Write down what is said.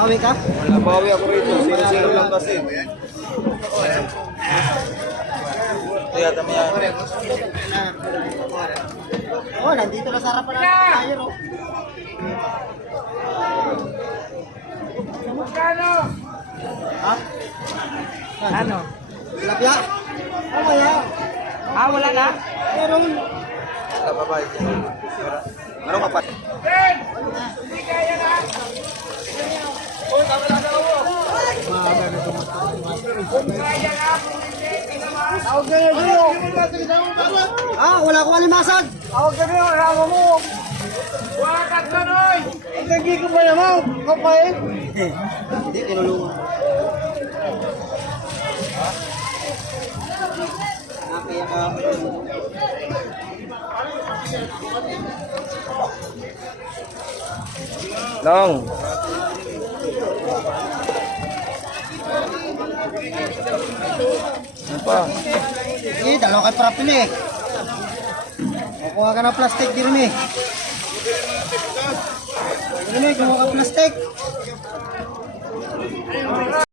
Bawi ka? Wala, bawi ako rito. Sino-sino lang kasi. Kaya tama yan. Oh, nandito na sa harapan natin tayo, no? Magkano? Ha? Ano? Tilapia? Oh, wala. Ah, wala na? Meron. Wala pa ba? Meron ka pa? Hindi kaya na. Oh, tama na daw mo. Kung kaya na, kung hindi, tinamaan. Tawag ka na dito. Ah, wala akong alimasag. Tawag ka na, ramo mo. Wala ka sanoy. Hindi ko ba naman? Kapay? Hindi, tinulungan. Kaya ka. Long. Ano pa? Eh, dalawa kay para pili. Kukuha ka ng plastic din eh. Din eh, kumuha ka plastic.